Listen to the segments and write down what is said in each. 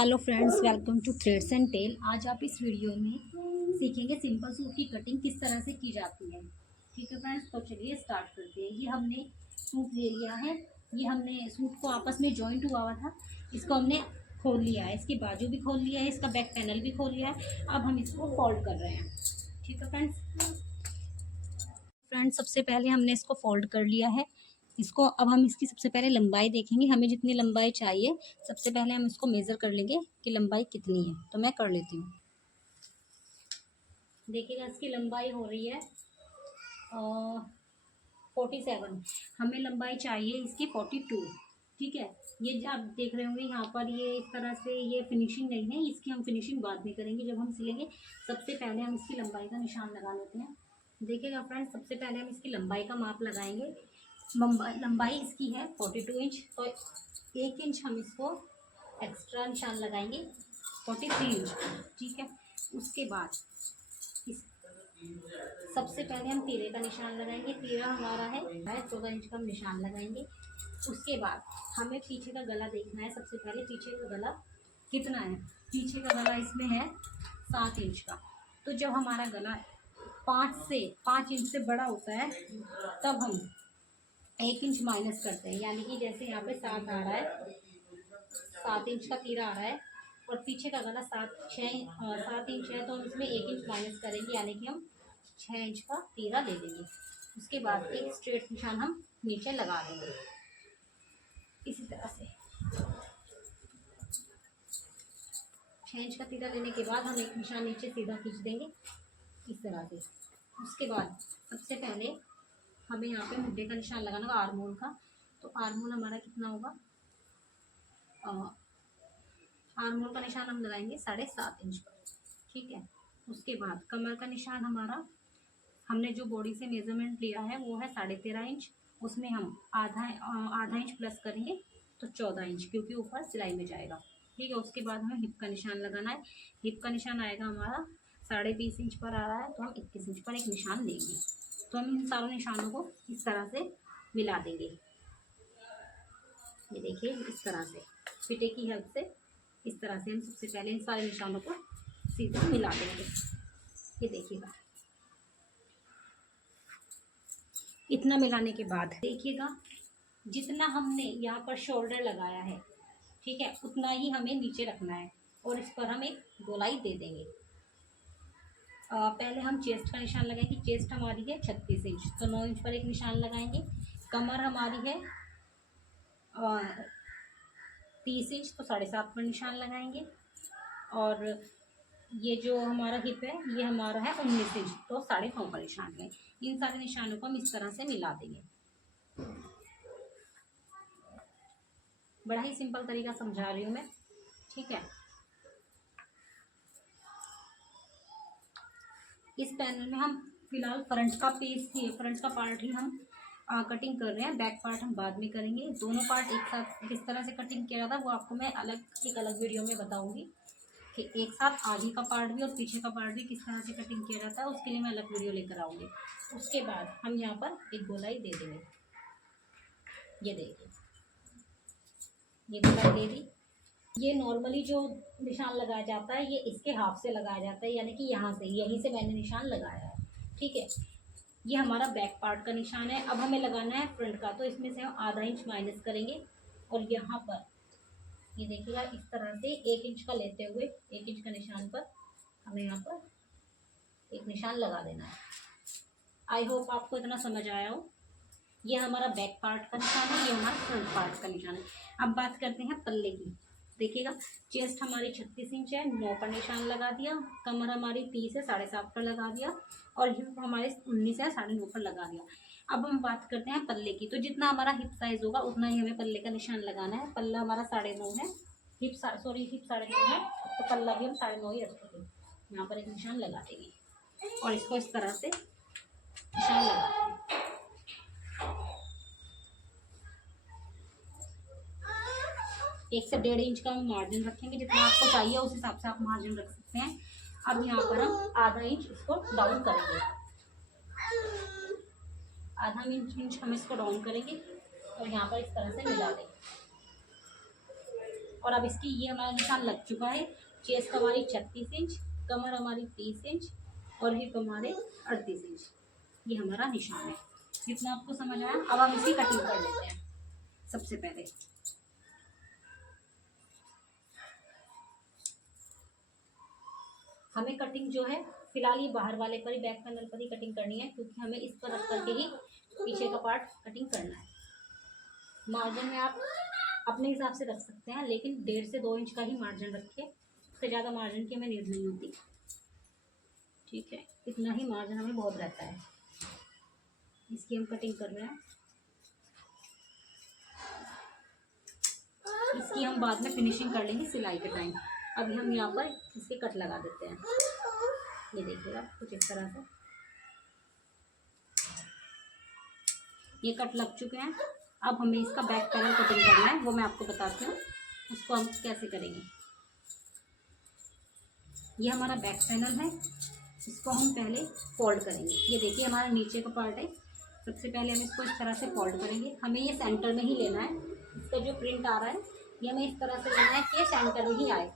Hello friends, welcome to threads and tell. आज आप इस वीडियो में सीखेंगे सिंपल सूट की कटिंग किस तरह से की जाती है। ठीक है फ्रेंड्स, तो चलिए स्टार्ट करते हैं। ये हमने सूट ले लिया है। ये हमने सूट को आपस में जॉइंट हुआ था, इसको हमने खोल लिया है। इसकी बाजू भी खोल लिया है, इसका बैक पैनल भी खोल लिया है। अब हम इसको फोल्ड कर रहे हैं। ठीक है फ्रेंड्स, सबसे पहले हमने इसको फोल्ड कर लिया है। इसको अब हम इसकी सबसे पहले लंबाई देखेंगे, हमें जितनी लंबाई चाहिए सबसे पहले हम इसको मेज़र कर लेंगे कि लंबाई कितनी है। तो मैं कर लेती हूँ। देखिएगा, इसकी लंबाई हो रही है 47। हमें लंबाई चाहिए इसकी 42। ठीक है, ये आप देख रहे होंगे यहाँ पर, ये इस तरह से ये फिनिशिंग नहीं है, इसकी हम फिनिशिंग बाद में करेंगे जब हम सिलेंगे। सबसे पहले हम इसकी लंबाई का निशान लगा लेते हैं। देखिएगा फ्रेंड्स, सबसे पहले हम इसकी लंबाई का माप लगाएंगे। लंबाई इसकी है 42 इंच, तो 1 इंच हम इसको एक्स्ट्रा निशान लगाएंगे 43 इंच। ठीक है, उसके बाद इस सबसे पहले हम तीरे का निशान लगाएंगे। तीरा हमारा है 14 इंच का हम निशान लगाएंगे। उसके बाद हमें पीछे का गला देखना है। सबसे पहले पीछे का गला कितना है। पीछे का गला इसमें है 7 इंच का। तो जब हमारा गला 5 इंच से बड़ा होता है तब हम 1 इंच माइनस करते हैं। यानी कि जैसे यहाँ पे 7 आ रहा है, 7 इंच का तीरा आ रहा है और पीछे का गला 7 इंच है, तो हम इसमें 1 इंच माइनस करेंगे, यानी कि हम 6 इंच का तीरा ले लेंगे। उसके बाद एक स्ट्रेट निशान हम नीचे लगा देंगे इसी तरह से। 6 इंच का तीरा लेने के बाद हम एक निशान नीचे सीधा खींच देंगे इस तरह से। उसके बाद सबसे पहले हमें यहाँ पे मुड्ढे का निशान लगाना होगा, आर्म होल का। तो आर्म होल हमारा कितना होगा, आर्म होल का निशान हम लगाएंगे 7.5 इंच पर। ठीक है, उसके बाद कमर का निशान हमारा, हमने जो बॉडी से मेजरमेंट लिया है वो है 13.5 इंच। उसमें हम आधा इंच प्लस करेंगे तो 14 इंच, क्योंकि ऊपर सिलाई में जाएगा। ठीक है, उसके बाद हमें हिप का निशान लगाना है। हिप का निशान आएगा हमारा 20.5 इंच पर आ रहा है, तो हम 21 इंच पर एक निशान लेंगे। तो हम इन सारों निशानों को इस तरह से मिला देंगे। ये देखिए, इस तरह से फिटे की हेल्प से इस तरह से हम सबसे पहले इन सारे निशानों को सीधा मिला देंगे। ये देखिएगा, इतना मिलाने के बाद देखिएगा, जितना हमने यहाँ पर शोल्डर लगाया है, ठीक है, उतना ही हमें नीचे रखना है और इस पर हम एक गोलाई दे देंगे। पहले हम चेस्ट का निशान लगाएंगे। चेस्ट हमारी है 36 इंच, तो 9 इंच पर एक निशान लगाएंगे। कमर हमारी है 30 इंच, तो 7.5 पर निशान लगाएंगे। और ये जो हमारा हिप है ये हमारा है 19 इंच, तो 9.5 पर निशान लगाएंगे। इन सारे निशानों को हम इस तरह से मिला देंगे। बड़ा ही सिंपल तरीका समझा रही हूँ मैं। ठीक है, इस पैनल में हम फिलहाल फ्रंट का पीस ही, फ्रंट का पार्ट ही हम कटिंग कर रहे हैं। बैक पार्ट हम बाद में करेंगे। दोनों पार्ट एक साथ किस तरह से कटिंग किया जाता है वो आपको मैं एक अलग वीडियो में बताऊंगी कि एक साथ आगे का पार्ट भी और पीछे का पार्ट भी किस तरह से कटिंग किया जाता है। उसके लिए मैं अलग वीडियो लेकर आऊँगी। उसके बाद हम यहाँ पर एक गोलाई दे देंगे। ये देखिए, ये गोलाई दे दी। ये नॉर्मली जो निशान लगाया जाता है ये इसके हाफ से लगाया जाता है, यानी कि यहाँ से, यहीं से मैंने निशान लगाया है। ठीक है, ये हमारा बैक पार्ट का निशान है। अब हमें लगाना है फ्रंट का, तो इसमें से हम आधा इंच माइनस करेंगे और यहाँ पर ये देखिएगा, इस तरह से 1 इंच का लेते हुए 1 इंच का निशान पर हमें यहाँ पर एक निशान लगा देना है। आई होप आपको इतना समझ आया हो। ये हमारा बैक पार्ट का निशान है, ये हमारा फ्रंट पार्ट का निशान है। अब बात करते हैं पल्ले की। देखिएगा, चेस्ट हमारी 36 इंच है, 9 पर निशान लगा दिया। कमर हमारी 30 है, 7.5 पर लगा दिया। और हिप हमारे 19 है, 9.5 पर लगा दिया। अब हम बात करते हैं पल्ले की। तो जितना हमारा हिप साइज होगा उतना ही हमें पल्ले का निशान लगाना है। पल्ला हमारा 9.5 है, हिप 9.5 है, तो पल्ला भी हम 9.5 ही रखेंगे। यहाँ पर एक निशान लगा देंगे और इसको इस तरह से निशान लगा देंगे। 1 से 1.5 इंच का हम मार्जिन रखेंगे। जितना आपको चाहिए उस हिसाब से आप मार्जिन रख सकते हैं। अब यहाँ पर हम आधा इंच इसको डाउन करेंगे। आधा इंच हम इसको डाउन करेंगे और यहाँ पर इस तरह से मिला देंगे। और अब इसकी ये हमारा निशान लग चुका है। चेस्ट हमारी 36 इंच, कमर हमारी 30 इंच और हिप हमारे 38 इंच, ये हमारा निशान है। इतना आपको समझ आया। अब हम इसकी कटिंग कर लेते हैं। सबसे पहले हमें कटिंग जो है फिलहाल ये बाहर वाले पर ही, बैक पैनल पर ही कटिंग करनी है, क्योंकि हमें इस पर रख करके ही पीछे का पार्ट कटिंग करना है। मार्जिन में आप अपने हिसाब से रख सकते हैं, लेकिन 1.5 से 2 इंच का ही मार्जिन रखिए, उससे ज़्यादा मार्जिन की हमें नीड नहीं होती। ठीक है, इतना ही मार्जिन हमें बहुत रहता है। इसकी हम कटिंग कर रहे हैं। इसकी हम बाद में फिनिशिंग कर लेंगे सिलाई के टाइम। अभी हम यहाँ पर इसके कट लगा देते हैं। ये देखिएगा कुछ इस तरह से ये कट लग चुके हैं। अब हमें इसका बैक पैनल कटिंग करना है, वो मैं आपको बताती हूँ उसको हम कैसे करेंगे। ये हमारा बैक पैनल है, इसको हम पहले फोल्ड करेंगे। ये देखिए हमारा नीचे का पार्ट है। सबसे पहले हम इसको इस तरह से फोल्ड करेंगे। हमें ये सेंटर में ही लेना है। इसका जो प्रिंट आ रहा है ये हमें इस तरह से लेना है कि ये सेंटर में ही आए।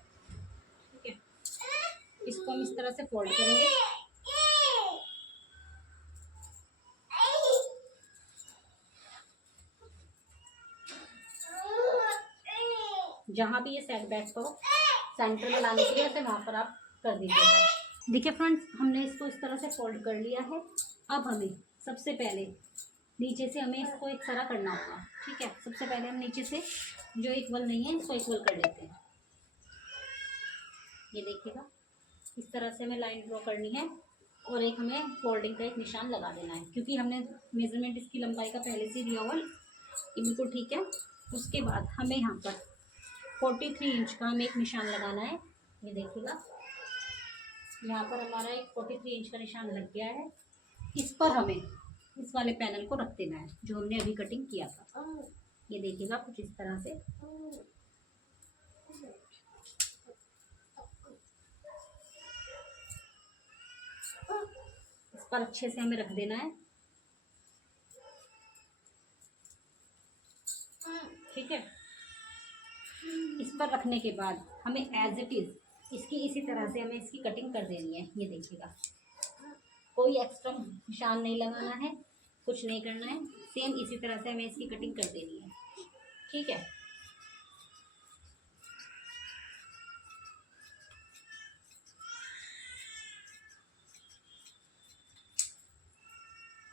ठीक है, इसको हम इस तरह से फोल्ड करेंगे। जहाँ भी ये सेट बैक को सेंटर में लाने के लिए तो वहाँ पर आप कर दीजिएगा। देखिए फ्रेंड्स, हमने इसको इस तरह से फोल्ड कर लिया है। अब हमें सबसे पहले नीचे से हमें इसको एक सरा करना होगा। ठीक है, सबसे पहले हम नीचे से जो इक्वल नहीं है इसको इक्वल कर लेते हैं। ये देखिएगा इस तरह से हमें लाइन ड्रॉ करनी है और एक हमें फोल्डिंग का एक निशान लगा देना है, क्योंकि हमने मेजरमेंट इसकी लंबाई का पहले से दिया हुआ ये बिल्कुल ठीक है। उसके बाद हमें यहाँ पर 43 इंच का हमें एक निशान लगाना है। ये देखिएगा यहाँ पर हमारा एक 43 इंच का निशान लग गया है। इस पर हमें इस वाले पैनल को रख देना है जो हमने अभी कटिंग किया था। ये देखिएगा कुछ इस तरह से इस पर अच्छे से हमें रख देना है। ठीक है, इस पर रखने के बाद हमें एज इट इज इसकी इसी तरह से हमें इसकी कटिंग कर देनी है। ये देखिएगा कोई एक्स्ट्रा निशान नहीं लगाना है, कुछ नहीं करना है, सेम इसी तरह से हमें इसकी कटिंग कर देनी है। ठीक है,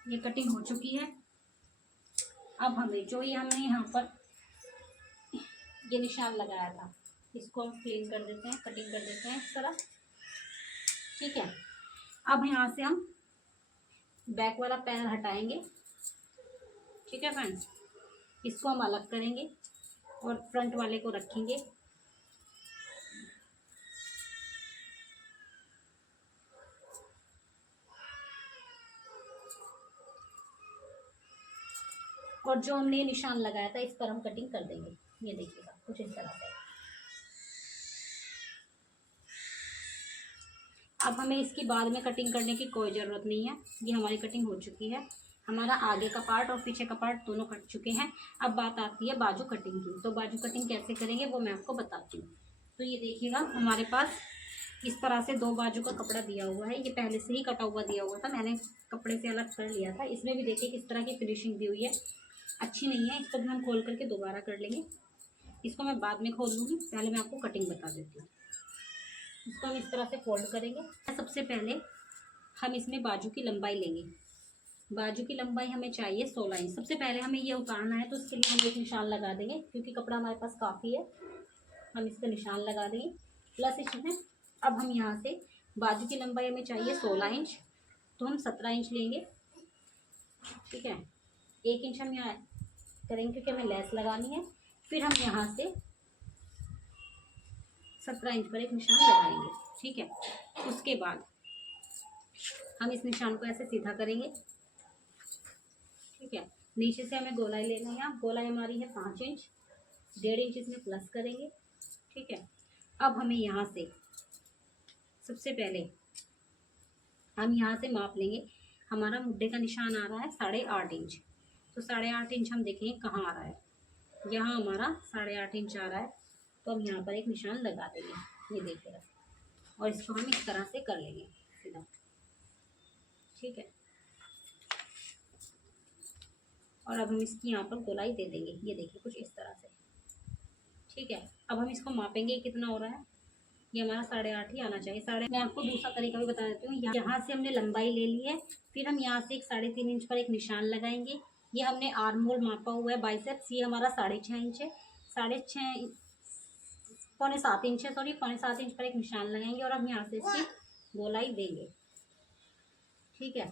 ये कटिंग हो चुकी है। अब हमें जो ये हमने यहाँ पर ये निशान लगाया था इसको हम क्लीन कर देते हैं, कटिंग कर देते हैं इस तरह। ठीक है, अब यहाँ से हम बैक वाला पैनल हटाएंगे। ठीक है फ्रेंड्स, इसको हम अलग करेंगे और फ्रंट वाले को रखेंगे। और जो हमने निशान लगाया था इस पर हम कटिंग कर देंगे। ये देखिएगा कुछ इस तरह से। अब हमें इसकी बाद में कटिंग करने की कोई ज़रूरत नहीं है, ये हमारी कटिंग हो चुकी है। हमारा आगे का पार्ट और पीछे का पार्ट दोनों कट चुके हैं। अब बात आती है बाजू कटिंग की। तो बाजू कटिंग कैसे करेंगे वो मैं आपको बताती हूँ। तो ये देखिएगा हमारे पास इस तरह से 2 बाजू का कपड़ा दिया हुआ है। ये पहले से ही कटा हुआ दिया हुआ था, मैंने कपड़े से अलग कर लिया था। इसमें भी देखिए किस तरह की फिनिशिंग दी हुई है, अच्छी नहीं है। इसको भी हम खोल करके दोबारा कर लेंगे। इसको मैं बाद में खोल लूँगी, पहले मैं आपको कटिंग बता देती हूँ। इसको हम इस तरह से फोल्ड करेंगे। सबसे पहले हम इसमें बाजू की लंबाई लेंगे। बाजू की लंबाई हमें चाहिए 16 इंच। सबसे पहले हमें ये उतारना है तो उसके लिए हम एक निशान लगा देंगे, क्योंकि कपड़ा हमारे पास काफ़ी है। हम इसका निशान लगा देंगे प्लस इसमें। अब हम यहाँ से बाजू की लंबाई हमें चाहिए 16 इंच, तो हम 17 इंच लेंगे। ठीक है, 1 इंच हम यहाँ करेंगे क्योंकि हमें लेस लगानी है। फिर हम यहाँ से 17 इंच पर एक निशान लगाएंगे। ठीक है, उसके बाद हम इस निशान को ऐसे सीधा करेंगे। ठीक है, नीचे से हमें गोलाई लेना है। यहाँ गोलाई हमारी है 5 इंच, 1.5 इंच इसमें प्लस करेंगे। ठीक है, अब हमें यहाँ से सबसे पहले हम यहाँ से माप लेंगे। हमारा मुड्ढे का निशान आ रहा है 8.5 इंच। तो 8.5 इंच हम देखेंगे कहाँ आ रहा है। यहाँ हमारा 8.5 इंच आ रहा है। तो हम यहाँ पर एक निशान लगा देंगे, ये देखिए, और इसको हम इस तरह से कर लेंगे सीधा, ठीक है। और अब हम इसकी यहाँ पर गोलाई दे देंगे, ये देखिए कुछ इस तरह से, ठीक है। अब हम इसको मापेंगे कितना हो रहा है, ये हमारा 8.5 ही आना चाहिए। मैं आपको दूसरा तरीका भी बता देती हूँ। यहाँ से हमने लंबाई ले ली है, फिर हम यहाँ से एक 3.5 इंच पर एक निशान लगाएंगे। ये हमने आर्म होल मापा हुआ है, बाइसेप्स, ये हमारा 6.5 इंच है, 6.5 7.25 इंच है, सॉरी 7.25 इंच पर एक निशान लगाएंगे और हम यहाँ से इसकी गोलाई देंगे, ठीक है।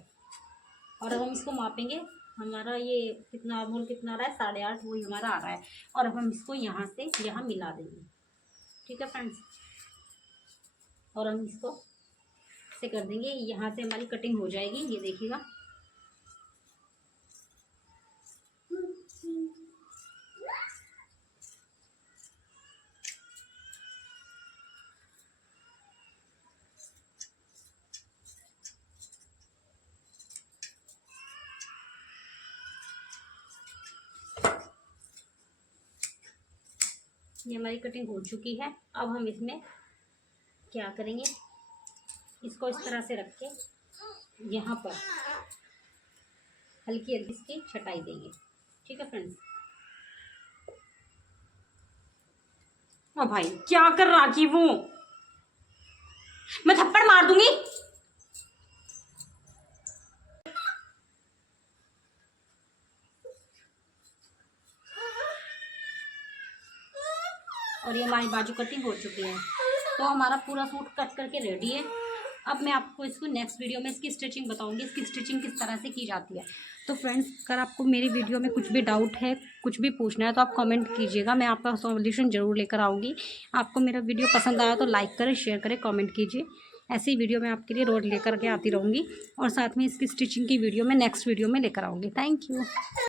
और अब हम इसको मापेंगे, हमारा ये कितना आर्म होल कितना आ रहा है, 8.5, वही हमारा आ रहा है। और अब हम इसको यहाँ से यहाँ मिला देंगे, ठीक है फ्रेंड्स। और हम इसको से कर देंगे, यहाँ से हमारी कटिंग हो जाएगी, ये देखिएगा। ये हमारी कटिंग हो चुकी है। अब हम इसमें क्या करेंगे, इसको इस तरह से रख के यहाँ पर हल्की हल्की इसकी छटाई देंगे, ठीक है फ्रेंड्स। ओ भाई क्या कर रहा कि वो, मैं थप्पड़ मार दूंगी। और ये हमारी बाजू कटिंग हो चुकी है, तो हमारा पूरा सूट कट करके रेडी है। अब मैं आपको इसको नेक्स्ट वीडियो में इसकी स्टिचिंग बताऊंगी, इसकी स्टिचिंग किस तरह से की जाती है। तो फ्रेंड्स, अगर आपको मेरी वीडियो में कुछ भी डाउट है, कुछ भी पूछना है, तो आप कमेंट कीजिएगा, मैं आपका सॉल्यूशन ज़रूर लेकर आऊँगी। आपको मेरा वीडियो पसंद आया तो लाइक करें, शेयर करें, कमेंट कीजिए। ऐसी वीडियो मैं आपके लिए रोज़ लेकर के आती रहूँगी, और साथ में इसकी स्टिचिंग की वीडियो मैं नेक्स्ट वीडियो में लेकर आऊँगी। Thank you.